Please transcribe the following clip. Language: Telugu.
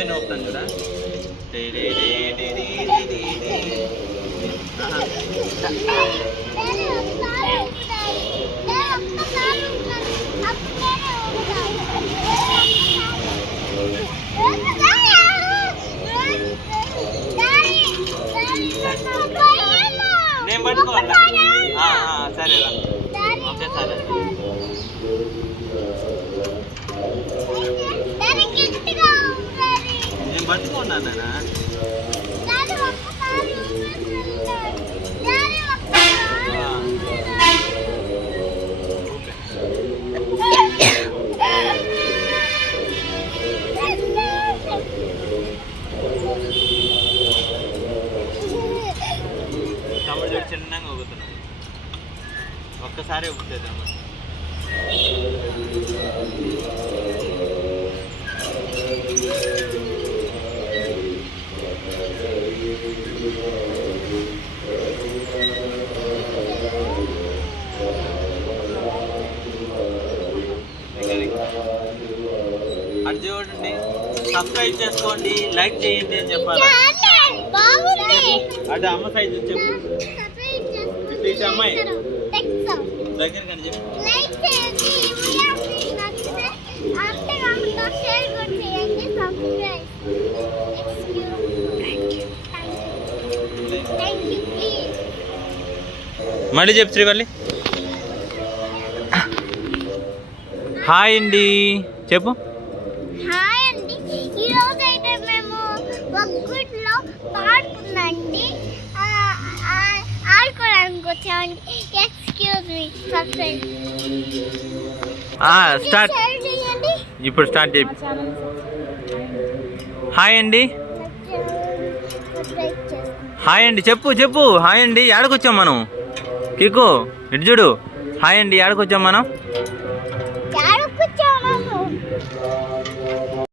నేను ఓపెన్ చూడా. నేను పట్టుకోవాలా? సరేరా, ఓకే సరే. నేను పట్టుకున్నానా? తమ్ముడు చిన్నగా ఊగుతున్నాడు, ఒక్కసారి ఊగుతుందమ్మా. అది చూడండి, సబ్స్క్రైబ్ చేసుకోండి, లైక్ చేయండి అని చెప్పాలి. అదే అమ్మ సైజు చెప్పు, అమ్మాయి దగ్గర కానీ చెప్పు. మళ్ళీ చెప్పు శ్రీవల్లి. హాయ్ అండి చెప్పు. హాయ్ అండి, ఈరోజు అయితే మేము ఒగ్గుట్లో పాడుకుందండి ఆడుకోవడానికి వచ్చామండి. Excuse me, subscribe start. ఇప్పుడు స్టార్ట్ చేయి. హాయ్ అండి, హాయ్ అండి చెప్పు చెప్పు. హాయ్ అండి, ఏడకొచ్చాం మనం? కికు ఇటు చూడు. హాయ్ అండి, ఏడకొచ్చాం మనం?